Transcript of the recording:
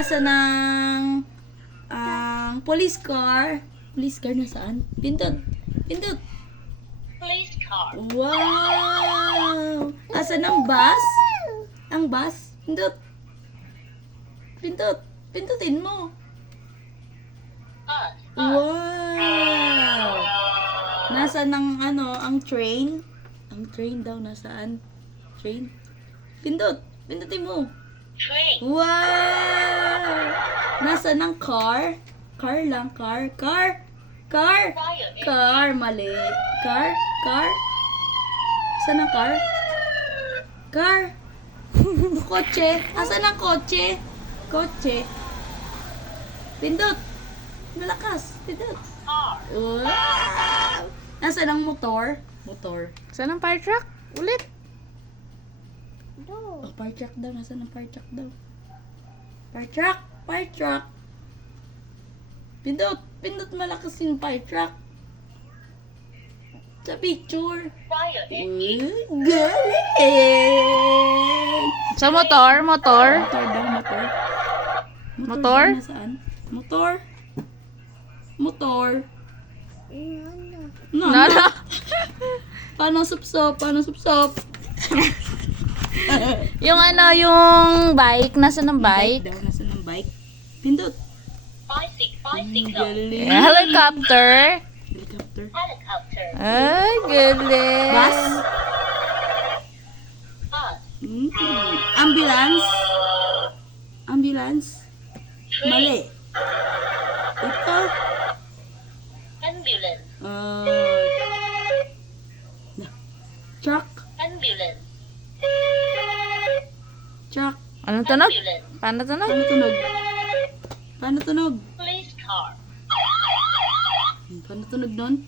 Asa ng ang police car? Police car na saan? Pindot. Pindot. Police car. Wow! Asa ng bus? Ang bus? Pindot. Pindot. Pindutin mo. Bus. Wow! Nasa ng ang train? Ang train daw nasaan? Train? Pindot. Pindutin mo. Train. Wow! Nasa ng car? Car lang, car. Car! Car! Fire. Car, mali. Car? Car? Saan ang car? Car! Kotse. Asan ang kotse? Kotse. Pindot. Malakas. Pindot. Car. Wow! Nasaan ang motor? Motor. Saan ang fire truck? Ulit. Oh, fire truck daw. Nasaan ang fire truck daw? Fire truck! Fire truck! Pindot! Pindot malakas yung fire truck. Sa picture. Fire engine. Galing! Sa motor? Motor? Motor daw, motor. Motor? daw nasaan? Motor? Motor? No, Nana. Paano supsop? Paano supsop? Yung yung bike. Nasaan ang bike? daw, nasaan ang bike? Pindot. Bicycle. Galing. Helicopter. Helicopter. Helicopter. Ay, galing. Bus? Bus. Ambulance? Ambulance? Train. Mali. Ito? Ambulance. Truck? Ambulance. Truck? Anong tunog? Ambulance. Paano tunog? Paano tunog? Paano tunog? Police car. Paano tunog nun?